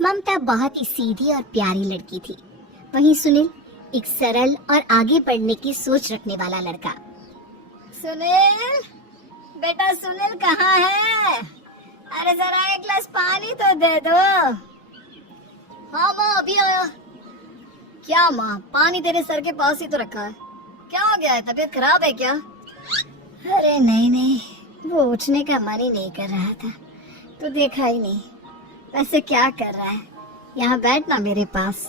ममता बहुत ही सीधी और प्यारी लड़की थी। वहीं सुनील एक सरल और आगे बढ़ने की सोच रखने वाला लड़का। सुनील, बेटा सुनील कहाँ है? अरे जरा एक गिलास पानी तो दे दो। हाँ माँ, अभी आया। क्या माँ, पानी तेरे सर के पास ही तो रखा है। क्या हो गया है, तबीयत खराब है क्या? अरे नहीं, वो उठने का मन ही नहीं कर रहा था, तो देखा ही नहीं। वैसे क्या कर रहा है? यहाँ बैठ ना मेरे पास।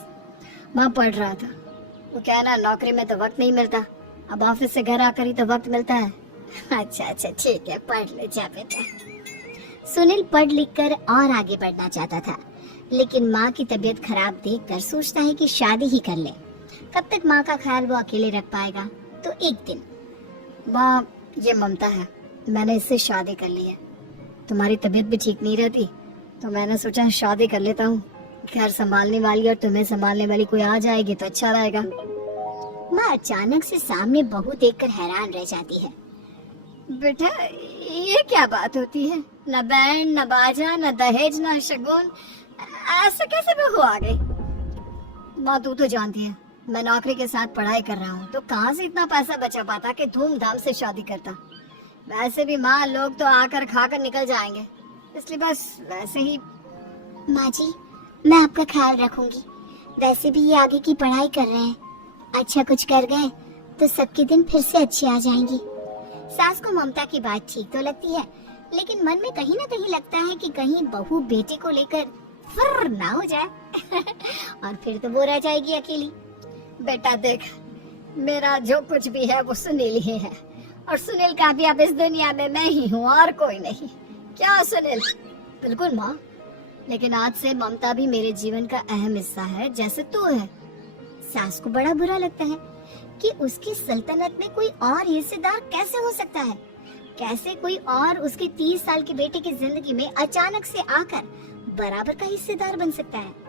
माँ पढ़ रहा था। वो क्या ना, नौकरी में तो वक्त नहीं मिलता, अब ऑफिस से घर आकर ही तो वक्त मिलता है। अच्छा ठीक है, पढ़ ले जा बेटा। सुनील पढ़ लिख कर और आगे बढ़ना चाहता था, लेकिन माँ की तबीयत खराब देखकर सोचता है कि शादी ही कर ले। कब तक माँ का ख्याल वो अकेले रख पाएगा? तो एक दिन, माँ ये ममता है, मैंने इससे शादी कर ली है। तुम्हारी तबीयत भी ठीक नहीं रहती, तो मैंने सोचा शादी कर लेता हूँ। घर संभालने वाली और तुम्हें संभालने वाली कोई आ जाएगी तो अच्छा रहेगा। माँ अचानक से सामने बहू देखकर हैरान रह जाती है। बेटा ये क्या बात होती है? न बैंड, न बाजा, न दहेज, न शगुन, ऐसे कैसे बहू आ गई? माँ तू तो जानती है, मैं नौकरी के साथ पढ़ाई कर रहा हूँ, तो कहाँ से इतना पैसा बचा पाता कि धूमधाम से शादी करता। वैसे भी माँ, लोग तो आकर खाकर निकल जाएंगे, इसलिए बस वैसे ही। माँ जी, मैं आपका ख्याल रखूंगी। वैसे भी ये आगे की पढ़ाई कर रहे हैं, अच्छा कुछ कर गए तो सबके दिन फिर से अच्छे आ जाएंगे। सास को ममता की बात ठीक तो लगती है, लेकिन मन में कहीं ना कहीं लगता है कि कहीं बहू बेटे को लेकर फुर्र ना हो जाए और फिर तो वो रह जाएगी अकेली। बेटा देख, मेरा जो कुछ भी है वो सुनील ही है, और सुनील का भी अब इस दुनिया में मैं ही हूँ और कोई नहीं। क्या सुनील? बिल्कुल माँ, लेकिन आज से ममता भी मेरे जीवन का अहम हिस्सा है, जैसे तू है। सास को बड़ा बुरा लगता है कि उसकी सल्तनत में कोई और हिस्सेदार कैसे हो सकता है। कैसे कोई और उसके 30 साल के बेटे की जिंदगी में अचानक से आकर बराबर का हिस्सेदार बन सकता है।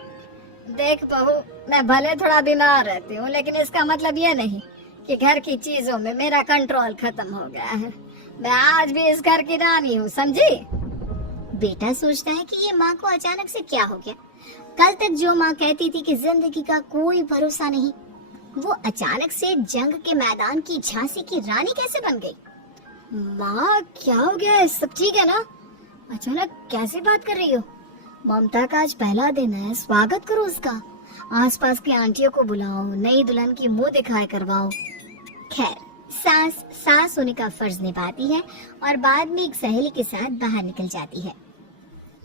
देख बहू, मैं भले थोड़ा बीमार रहती हूँ, लेकिन इसका मतलब ये नहीं कि घर की चीजों में मेरा कंट्रोल खत्म हो गया है। मैं आज भी इस घर की रानी हूँ, समझी? बेटा सोचता है कि ये माँ को अचानक से क्या हो गया। कल तक जो माँ कहती थी कि जिंदगी का कोई भरोसा नहीं, वो अचानक से जंग के मैदान की झांसी की रानी कैसे बन गई? माँ क्या हो गया है? सब ठीक है ना? अचानक कैसी बात कर रही हो? ममता का आज पहला दिन है, स्वागत करो उसका। आसपास की आंटियों को बुलाओ, नई दुल्हन की मुंह दिखाए करवाओ। खैर, सास होने का फर्ज निभाती है और बाद में एक सहेली के साथ बाहर निकल जाती है।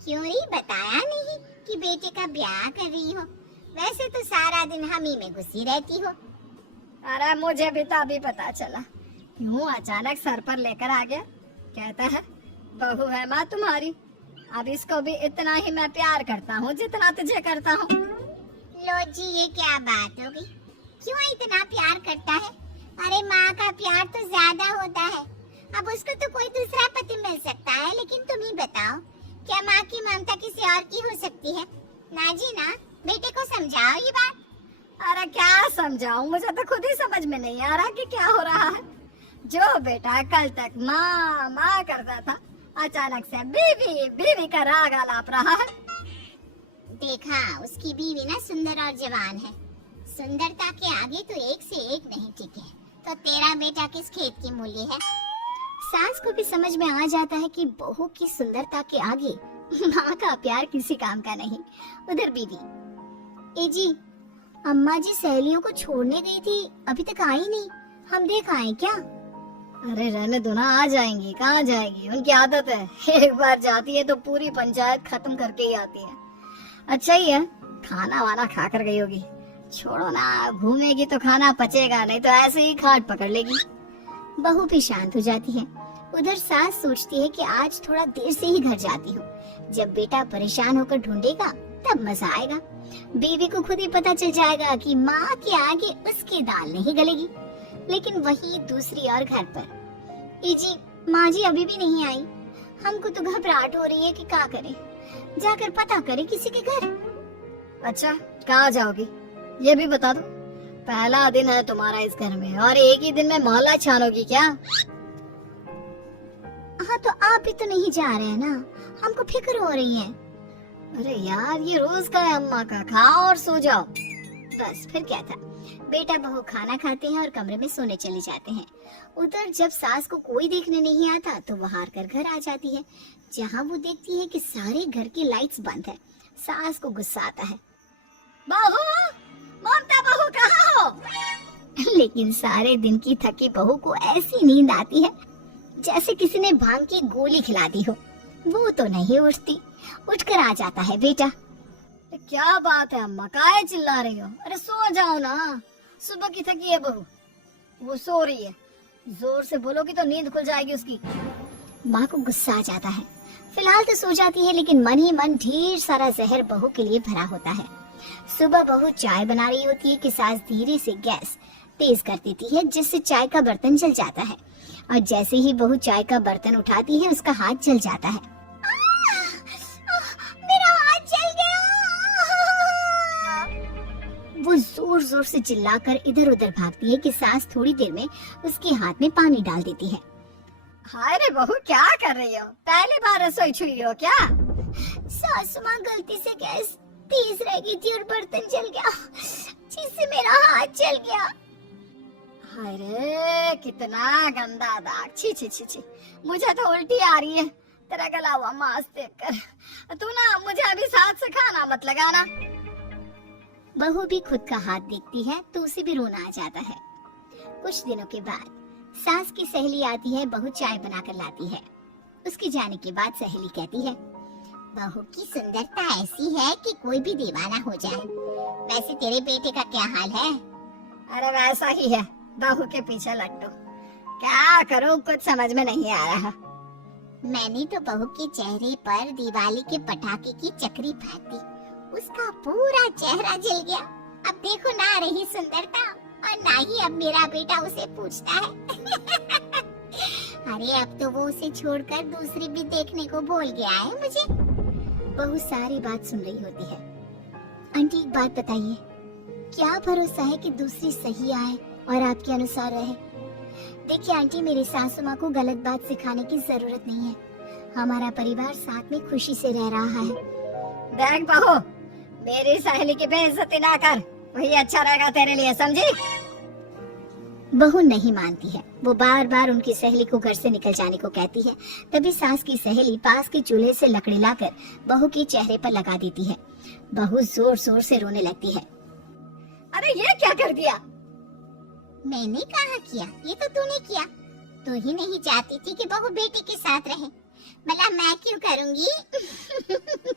क्यों ही बताया नहीं कि बेटे का ब्याह कर रही हो? वैसे तो सारा दिन हम ही में घुसी रहती हो। अरे मुझे भी तो अभी पता चला, क्यों अचानक सर पर लेकर आ गया। कहता है बहू है माँ तुम्हारी, अब इसको भी इतना ही मैं प्यार करता हूँ जितना तुझे करता हूँ। लो जी, ये क्या बात हो गई? क्यों इतना प्यार करता है? अरे माँ का प्यार तो ज्यादा होता है। अब उसको तो कोई दूसरा पति मिल सकता है, लेकिन तुम ही बताओ, क्या माँ की ममता किसी और की हो सकती है? ना जी ना, बेटे को समझाओ ये बात। अरे क्या समझाऊं, मुझे तो खुद ही समझ में नहीं आ रहा कि क्या हो रहा है। जो बेटा कल तक माँ माँ करता था, अचानक से बीवी बीवी का राग आलाप रहा है। देखा, उसकी बीवी ना सुंदर और जवान है। सुंदरता के आगे तो एक से एक नहीं टिके, तो तेरा बेटा किस खेत की मूली है? सास को भी समझ में आ जाता है कि बहू की सुंदरता के आगे माँ का प्यार किसी काम का नहीं। उधर बीवी, ए जी, अम्मा जी सहेलियों को छोड़ने गई थी, अभी तक आई नहीं, हम देख आए क्या? अरे रहने दो ना, आ जाएंगी। कहाँ जाएगी, उनकी आदत है, एक बार जाती है तो पूरी पंचायत खत्म करके ही आती है। अच्छा ही है, खाना वाना खा कर गई होगी। छोड़ो ना, घूमेगी तो खाना पचेगा, नहीं तो ऐसे ही खाट पकड़ लेगी। बहू भी शांत हो जाती है। उधर सास सोचती है कि आज थोड़ा देर से ही घर जाती हूँ, जब बेटा परेशान होकर ढूंढेगा तब मजा आएगा। बीवी को खुद ही पता चल जाएगा कि माँ के आगे उसकी दाल नहीं गलेगी। लेकिन वही दूसरी ओर घर पर, ए जी, माँ जी अभी भी नहीं आई। हमको तो घबराहट हो रही है कि क्या करें, जाकर पता करें किसी के घर। अच्छा, कहाँ जाओगी ये भी बता दो। पहला दिन है तुम्हारा इस घर में और एक ही दिन में मोहल्ला छानोगी क्या? हाँ तो आप भी तो नहीं जा रहे हैं ना, हमको फिक्र हो रही है। अरे यार, ये रोज का है अम्मा का, खाओ और सो जाओ। बस फिर क्या था। बेटा बहू खाना खाते हैं और कमरे में सोने चले जाते हैं। उधर जब सास को कोई देखने नहीं आता तो वो हार कर घर आ जाती है, जहाँ वो देखती है कि सारे घर की लाइट्स बंद है। सास को गुस्सा आता है। बहू, ममता बहू कहाँ हो? लेकिन सारे दिन की थकी बहू को ऐसी नींद आती है जैसे किसी ने भांग की गोली खिला दी हो। वो तो नहीं उठती। उठकर आ जाता है बेटा। क्या बात है अम्मा, काहे चिल्ला रही हो? अरे सो जाओ ना, सुबह की थकी है बहू, वो सो रही है। जोर से बोलोगी तो नींद खुल जाएगी उसकी। माँ को गुस्सा आ जाता है। फिलहाल तो सो जाती है, लेकिन मन ही मन ढेर सारा जहर बहू के लिए भरा होता है। सुबह बहू चाय बना रही होती है कि सास धीरे से गैस तेज कर देती है, जिससे चाय का बर्तन जल जाता है। और जैसे ही बहू चाय का बर्तन उठाती है, उसका हाथ जल जाता है। मेरा हाथ जल गया। वो जोर जोर से चिल्लाकर इधर उधर भागती है कि सास थोड़ी देर में उसके हाथ में पानी डाल देती है। हाय रे बहू, क्या कर रही हो? पहली बार रसोई छुई हो क्या? सासू माँ गलती से गैस तेज रह गई थी और बर्तन जल गया, जिससे मेरा हाथ जल गया। हाय रे, कितना गंदा दाग। छी छी छी छी, मुझे तो उल्टी आ रही है तेरा गला हुआ मांस देखकर। तू ना मुझे अभी साथ से खाना मत लगाना। बहू भी खुद का हाथ देखती है तो उसे भी रोना आ जाता है। कुछ दिनों के बाद सास की सहेली आती है। बहू चाय बनाकर लाती है। उसके जाने के बाद सहेली कहती है, बहू की सुंदरता ऐसी है कि कोई भी दीवाना हो जाए। वैसे तेरे बेटे का क्या हाल है? अरे वैसा ही है, बहू के पीछे लट्टू। क्या करूं, कुछ समझ में नहीं आ रहा। मैंने तो बहू के चेहरे पर दिवाली के पटाखे की चक्री फेंक दी, उसका पूरा चेहरा जल गया। अब देखो ना रही सुंदरता, और ना ही अब मेरा बेटा उसे पूछता है। अरे अब तो वो उसे छोड़कर दूसरी भी देखने को बोल गया है मुझे। बहू सारी बात सुन रही होती है। आंटी एक बात बताइए, क्या भरोसा है कि दूसरी सही आए और आपके अनुसार रहे? देखिए आंटी, मेरी सासू माँ को गलत बात सिखाने की जरूरत नहीं है। हमारा परिवार साथ में खुशी से रह रहा है। देख बहू, मेरी सहेली की बेइज्जती ना कर, वही अच्छा रहेगा तेरे लिए, समझी? बहू नहीं मानती है। वो बार बार उनकी सहेली को घर से निकल जाने को कहती है। तभी सास की सहेली पास के चूल्हे से लकड़ी लाकर बहू के चेहरे पर लगा देती है। बहू जोर जोर से रोने लगती है। अरे ये क्या कर दिया? मैंने कहा किया, ये तो तूने किया। तू ही नहीं चाहती थी कि बहू बेटे के साथ रहे, भला मैं क्यों करूंगी?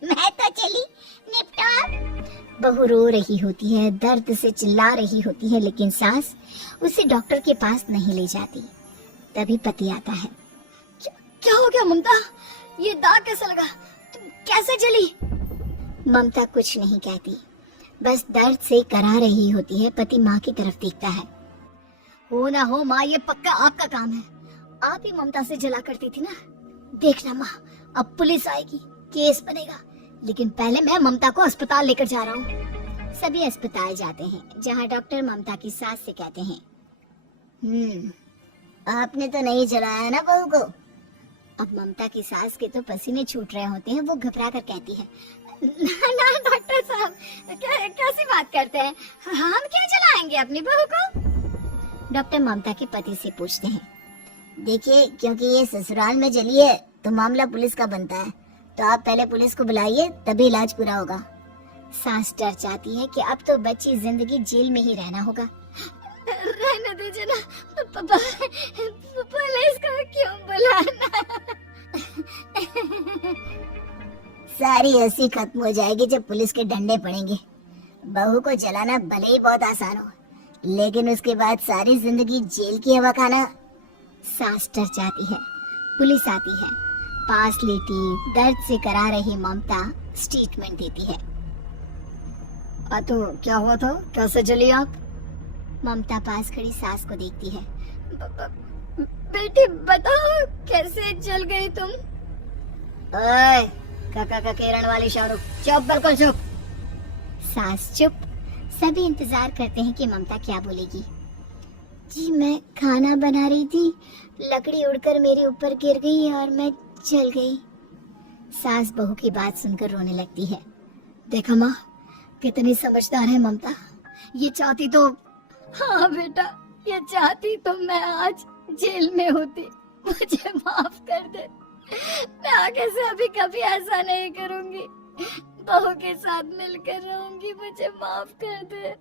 मैं तो चली, निपटा। बहू रो रही होती है, दर्द से चिल्ला रही होती है, लेकिन सास उसे डॉक्टर के पास नहीं ले जाती। तभी पति आता है। क्या हो गया ममता? ये दाग कैसे लगा? तुम कैसे जली? ममता कुछ नहीं कहती, बस दर्द से करा रही होती है। पति माँ की तरफ देखता है। हो ना हो माँ, ये पक्का आपका काम है। आप ही ममता से जला करती थी ना। देखना माँ, अब पुलिस आएगी, केस बनेगा, लेकिन पहले मैं ममता को अस्पताल लेकर जा रहा हूँ। सभी अस्पताल जाते हैं, जहाँ डॉक्टर ममता की सास से कहते हैं, आपने तो नहीं जलाया ना बहू को? अब ममता की सास के तो पसीने छूट रहे होते हैं। वो घबरा कर कहती है, ना डॉक्टर साहब, कैसी बात करते हैं? हम क्यों जलाएंगे अपनी बहू को? डॉक्टर ममता के पति से पूछते हैं, देखिए, क्योंकि ये ससुराल में जली है तो मामला पुलिस का बनता है, तो आप पहले पुलिस को बुलाइए, तभी इलाज पूरा होगा। सास डर जाती है कि अब तो बच्ची जिंदगी जेल में ही रहना होगा। रहने दीजिए ना, पुलिस को क्यों बुलाना? सारी हंसी खत्म हो जाएगी जब पुलिस के डंडे पड़ेंगे। बहू को जलाना भले ही बहुत आसान हो, लेकिन उसके बाद सारी जिंदगी जेल की हवा खाना। सास डर जाती है। पुलिस आती है। पास लेटी दर्द से करा रही ममता स्टेटमेंट देती है। तो क्या हुआ था? कैसे जली आप? ममता पास खड़ी सास को देखती है। बेटी बताओ, कैसे जल गई तुम? ओए, काका का केरन वाली शाहरुख, चुप, बिल्कुल चुप। सास चुप। सभी इंतजार करते हैं कि ममता क्या बोलेगी। जी, मैं खाना बना रही थी, लकड़ी उड़कर मेरे ऊपर गिर गई और मैं जल गई। सास बहू की बात सुनकर रोने लगती है। देखा माँ, कितनी समझदार है ममता। ये चाहती तो, हाँ बेटा, ये चाहती तो मैं आज जेल में होती। मुझे माफ कर दे, मैं आगे से अभी कभी ऐसा नहीं करूंगी। बहू के साथ मिलकर रहूंगी, मुझे माफ कर दे।